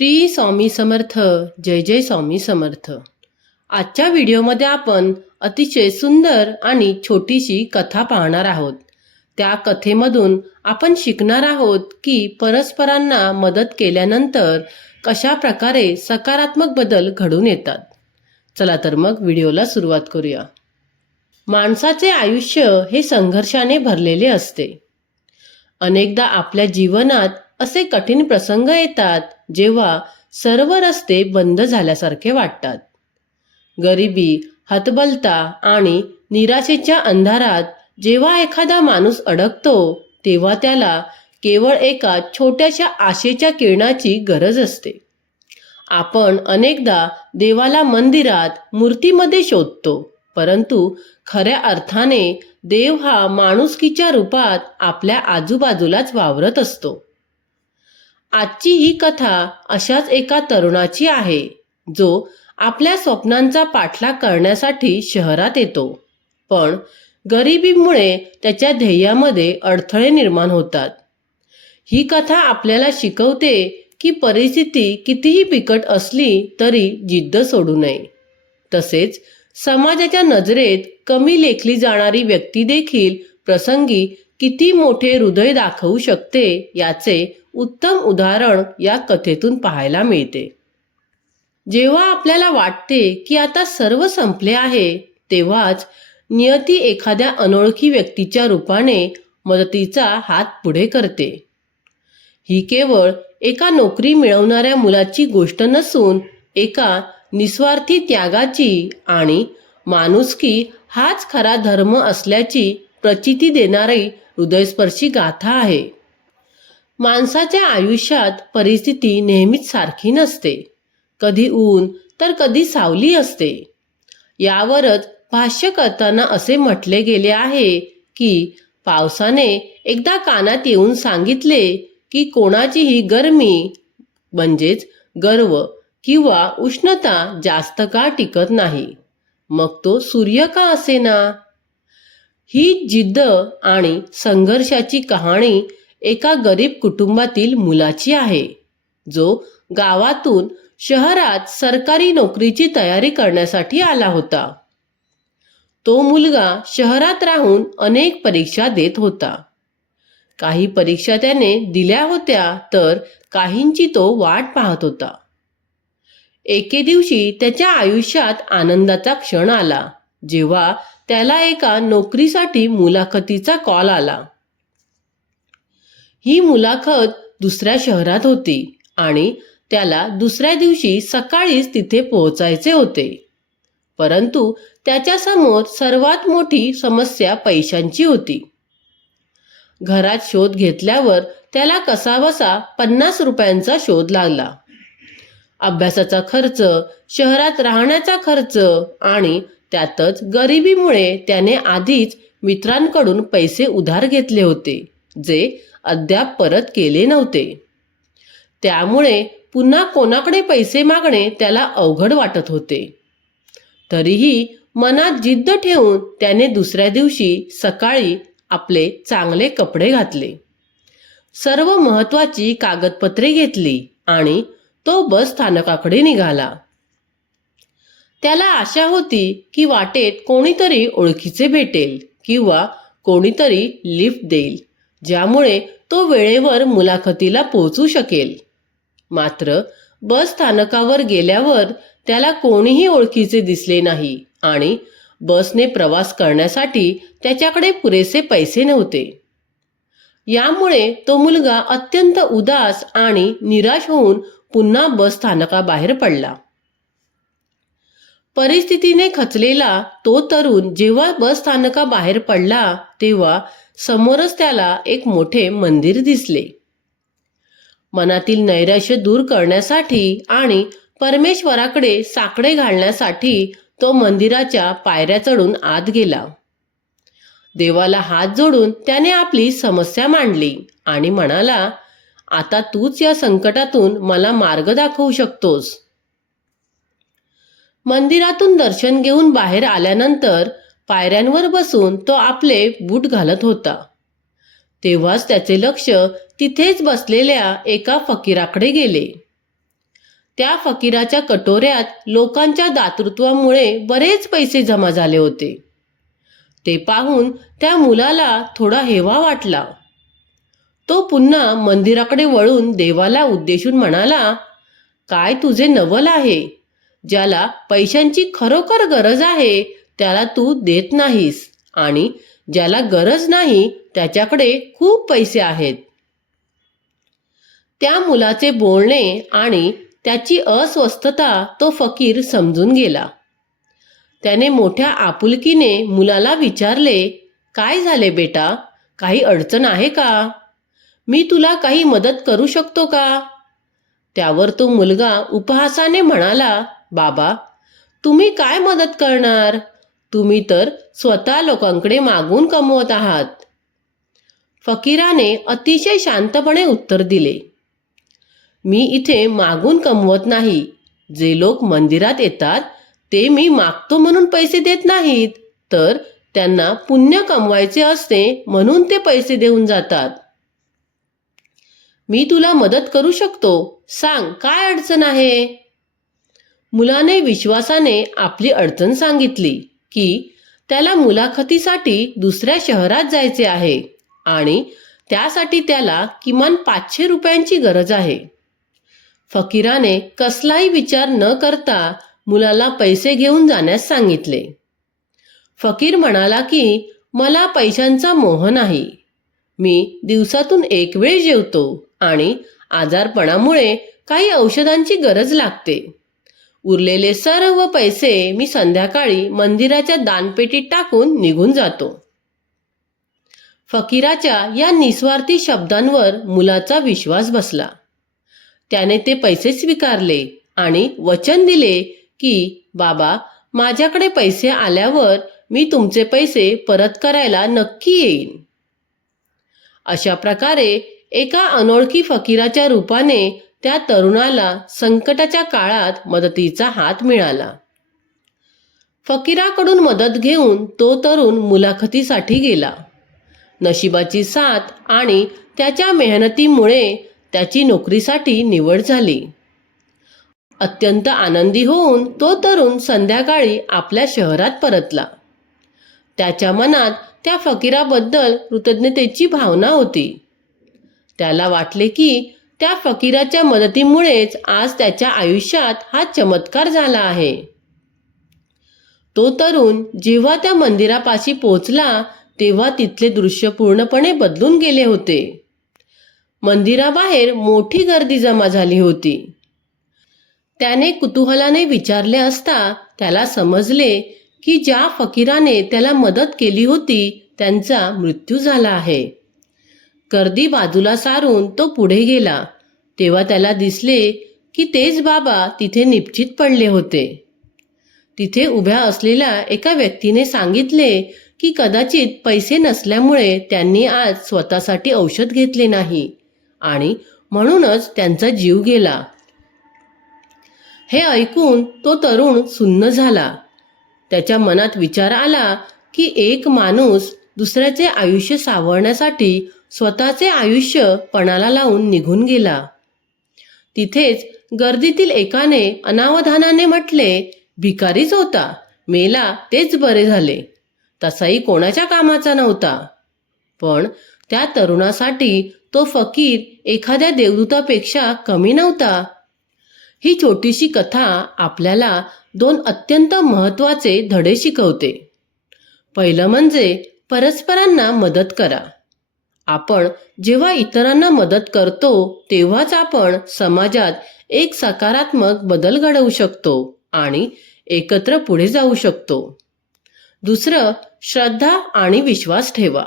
श्री स्वामी समर्थ. जय जय स्वामी समर्थ. आजच्या व्हिडिओमध्ये आपण अतिशय सुंदर आणि छोटीशी कथा पाहणार आहोत. त्या कथेमधून आपण शिकणार आहोत की परस्परांना मदत केल्यानंतर कशा प्रकारे सकारात्मक बदल घडून येतात. चला तर मग व्हिडिओला सुरुवात करूया. माणसाचे आयुष्य हे संघर्षाने भरलेले असते. अनेकदा आपल्या जीवनात असे कठीण प्रसंग येतात जेव्हा सर्व रस्ते बंद झाल्यासारखे वाटतात. गरिबी, हतबलता आणि निराशेच्या अंधारात जेव्हा एखादा माणूस अडकतो तेव्हा त्याला केवळ एका छोट्याशा आशेच्या किरणाची गरज असते. आपण अनेकदा देवाला मंदिरात, मूर्तीमध्ये शोधतो, परंतु खऱ्या अर्थाने देव हा माणुसकीच्या रूपात आपल्या आजूबाजूलाच वावरत असतो. आजची ही कथा अशाच एका तरुणाची आहे जो आपल्या स्वप्नांचा पाठलाग करण्यासाठी शहरात येतो, पण गरिबीमुळे त्याच्या ध्येयामध्ये अडथळे निर्माण होतात. ही कथा आपल्याला शिकवते की परिस्थिती कितीही बिकट असली तरी जिद्द सोडू नये. तसेच समाजाच्या नजरेत कमी लेखली जाणारी व्यक्ती देखील प्रसंगी किती मोठे हृदय दाखवू शकते याचे उत्तम उदाहरण या कथेतून पाहायला मिळते. जेव्हा आपल्याला वाटते की आता सर्व संपले आहे, तेव्हाच नियती एखाद्या अनोळखी व्यक्तीच्या रूपाने मदतीचा हात पुढे करते. ही केवळ एका नोकरी मिळवणाऱ्या मुलाची गोष्ट नसून एका निस्वार्थी त्यागाची आणि माणुसकी हाच खरा धर्म असल्याची प्रचिती देणारी हृदयस्पर्शी गाथा आहे. माणसाच्या आयुष्यात परिस्थिती नेहमीच सारखी नसते. कधी ऊन तर कधी सावली असते. यावरच भाष्य करताना असे म्हटले गेले आहे की पावसाने एकदा कानात येऊन सांगितले की कोणाचीही गरमी म्हणजेच गर्व किंवा उष्णता जास्त काळ टिकत नाही, मग तो सूर्य का असेना. ही जिद्द आणि संघर्षाची कहाणी एका गरीब कुटुंबातील मुलाची आहे, जो गावातून शहरात सरकारी नोकरीची तयारी करण्यासाठी आला होता. तो मुलगा शहरात राहून अनेक परीक्षा देत होता. काही परीक्षा त्याने दिल्या होत्या तर काहींची तो वाट पाहत होता. एके दिवशी त्याच्या आयुष्यात आनंदाचा क्षण आला जेव्हा त्याला एका नोकरीसाठी मुलाखतीचा कॉल आला. ही मुलाखत दुसऱ्या शहरात होती आणि त्याला दुसऱ्या दिवशी सकाळीच तिथे पोहोचायचे होते. परंतु त्याच्यासमोर सर्वात मोठी समस्या पैशांची होती. घरात शोध घेतल्यावर त्याला कसाबसा 50 रुपयांचा शोध लागला. अभ्यासाचा खर्च, शहरात राहण्याचा खर्च आणि त्यातच गरिबीमुळे त्याने आधीच मित्रांकडून पैसे उधार घेतले होते जे अद्याप परत केले नव्हते. त्यामुळे पुन्हा कोणाकडे पैसे मागणे त्याला अवघड वाटत होते. तरीही मनात जिद्द ठेवून त्याने दुसऱ्या दिवशी सकाळी आपले चांगले कपडे घातले, सर्व महत्त्वाची कागदपत्रे घेतली आणि तो बस स्थानकाकडे निघाला. त्याला आशा होती की वाटेत कोणीतरी ओळखीचे भेटेल किंवा कोणीतरी लिफ्ट देईल, ज्यामुळे तो वेळेवर मुलाखतीला पोहोचू शकेल. मात्र बस स्थानकावर गेल्यावर त्याला कोणीही ओळखीचे दिसले नाही आणि बसने प्रवास करण्यासाठी त्याच्याकडे पुरेसे पैसे नव्हते. यामुळे तो मुलगा अत्यंत उदास आणि निराश होऊन पुन्हा बस स्थानकाबाहेर पडला. परिस्थितीने खचलेला तो तरुण जेव्हा बस स्थानकाबाहेर पडला तेव्हा समोरच त्याला एक मोठे मंदिर दिसले. मनातील नैराश्य दूर करण्यासाठी आणि परमेश्वराकडे साकडे घालण्यासाठी तो मंदिराच्या पायऱ्या चढून आत गेला. देवाला हात जोडून त्याने आपली समस्या मांडली आणि म्हणाला, आता तूच या संकटातून मला मार्ग दाखवू शकतोस. मंदिरातून दर्शन घेऊन बाहेर आल्यानंतर पायऱ्यांवर बसून तो आपले बूट घालत होता. तेव्हाच त्याचे लक्ष तिथेच बसलेल्या एका फकीराकडे गेले. त्या फकीराच्या कटोऱ्यात लोकांच्या दातृत्वामुळे बरेच पैसे जमा झाले होते. ते पाहून त्या मुलाला थोडा हेवा वाटला. तो पुन्हा मंदिराकडे वळून देवाला उद्देशून म्हणाला, "काय तुझे नवल आहे? ज्याला पैशांची खरोखर गरज आहे त्याला तू देत नाहीस, आणि ज्याला गरज नाही त्याच्याकडे खूप पैसे आहेत." त्या मुलाचे बोलणे आणि त्याची अस्वस्थता तो फकीर समजून गेला. त्याने मोठ्या आपुलकीने मुलाला विचारले, "काय झाले बेटा? काही अडचण आहे का? मी तुला काही मदत करू शकतो का?" त्यावर तो मुलगा उपहासाने म्हणाला, "बाबा, तुम्ही काय मदत करणार? तुम्ही तर स्वतः लोकांकडे मागून कमवत आहात." फकीराने अतिशय शांतपणे उत्तर दिले, "मी इथे मागून कमवत नाही. जे लोक मंदिरात येतात ते मी मागतो म्हणून पैसे देत नाहीत, तर त्यांना पुण्य कमवायचे असते म्हणून ते पैसे देऊन जातात. मी तुला मदत करू शकतो. सांग, काय अडचण आहे?" मुलाने विश्वासाने आपली अडचण सांगितली की त्याला मुलाखतीसाठी दुसऱ्या शहरात जायचे आहे आणि त्यासाठी त्याला किमान 500 रुपयांची गरज आहे. फकीराने कसलाही विचार न करता मुलाला पैसे घेऊन जाण्यास सांगितले. फकीर म्हणाला की मला पैशांचा मोह नाही. मी दिवसातून एक वेळ जेवतो आणि आजारपणामुळे काही औषधांची गरज लागते. उरलेले सर्व पैसे मी संध्याकाळी मंदिराच्या दानपेटीत टाकून निघून जातो. फकीराच्या या निस्वार्थी शब्दांवर मुलाचा विश्वास बसला. त्याने ते पैसे स्वीकारले आणि वचन दिले की बाबा, माझ्याकडे पैसे आल्यावर मी तुमचे पैसे परत करायला नक्की येईन. अशा प्रकारे एका अनोळखी फकीराच्या रूपाने त्या तरुणाला संकटाच्या काळात मदतीचा हात मिळाला. फकीराकडून मदत घेऊन तो तरुण मुलाखतीसाठी गेला. नशिबाची साथ आणि त्याच्या मेहनतीमुळे त्याची नोकरीसाठी निवड झाली. अत्यंत आनंदी होऊन तो तरुण संध्याकाळी आपल्या शहरात परतला. त्याच्या मनात त्या फकीराबद्दल कृतज्ञतेची भावना होती. त्याला वाटले की त्या फकीराच्या मदतीमुळेच आज त्याच्या आयुष्यात हा चमत्कार झाला आहे. तो तरुण जेव्हा त्या मंदिरापाशी पोहोचला तेव्हा तिथले दृश्य पूर्णपणे बदलून गेले होते. मंदिराबाहेर मोठी गर्दी जमा झाली होती. त्याने कुतूहलाने विचारले असता त्याला समजले की ज्या फकीराने त्याला मदत केली होती त्यांचा मृत्यू झाला आहे. गर्दी बाजूला सारून तो पुढे गेला तेव्हा त्याला दिसले की तेच बाबा तिथे निपचित पडले होते. तिथे उभ्या असलेल्या एका व्यक्तीने सांगितले की कदाचित पैसे नसल्यामुळे त्यांनी आज स्वतःसाठी औषध घेतले नाही आणि म्हणूनच त्यांचा जीव गेला. हे ऐकून तो तरुण सुन्न झाला. त्याच्या मनात विचार आला की एक माणूस दुसऱ्याचे आयुष्य सावरण्यासाठी स्वतःचे आयुष्य पणाला लावून निघून गेला. तिथेच गर्दीतील एकाने अनावधानाने म्हटले, "भिकारीच होता, मेला तेच बरे झाले. तसाही कोणाच्या कामाचा नव्हता." पण त्या तरुणासाठी तो फकीर एखाद्या देवदूतापेक्षा कमी नव्हता. ही छोटीशी कथा आपल्याला 2 अत्यंत महत्त्वाचे धडे शिकवते. पहिलं म्हणजे परस्परांना मदत करा. आपण जेव्हा इतरांना मदत करतो तेव्हाच आपण समाजात एक सकारात्मक बदल घडवू शकतो आणि एकत्र पुढे जाऊ शकतो. दुसरं, श्रद्धा आणि विश्वास ठेवा.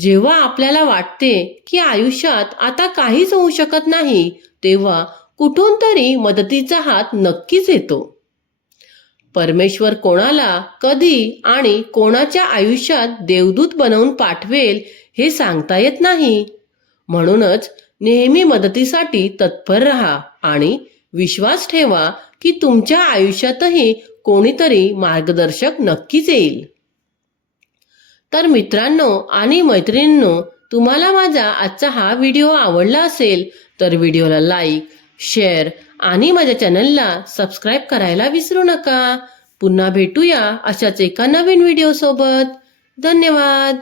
जेव्हा आपल्याला वाटते की आयुष्यात आता काहीच होऊ शकत नाही तेव्हा कुठून तरी मदतीचा हात नक्कीच येतो. परमेश्वर कोणाला कधी आणि कोणाच्या आयुष्यात देवदूत बनवून पाठवेल हे सांगता येत नाही. म्हणूनच नेहमी मदतीसाठी तत्पर राहा आणि विश्वास ठेवा की तुमच्या आयुष्यातही कोणीतरी मार्गदर्शक नक्कीच येईल. तर मित्रांनो आणि मैत्रिणींनो, तुम्हाला माझा आजचा हा व्हिडिओ आवडला असेल तर व्हिडिओला लाईक, शेअर आणि माझ्या चॅनलला सबस्क्राईब करायला विसरू नका. पुन्हा भेटूया अशाच एका नवीन व्हिडिओ सोबत. धन्यवाद.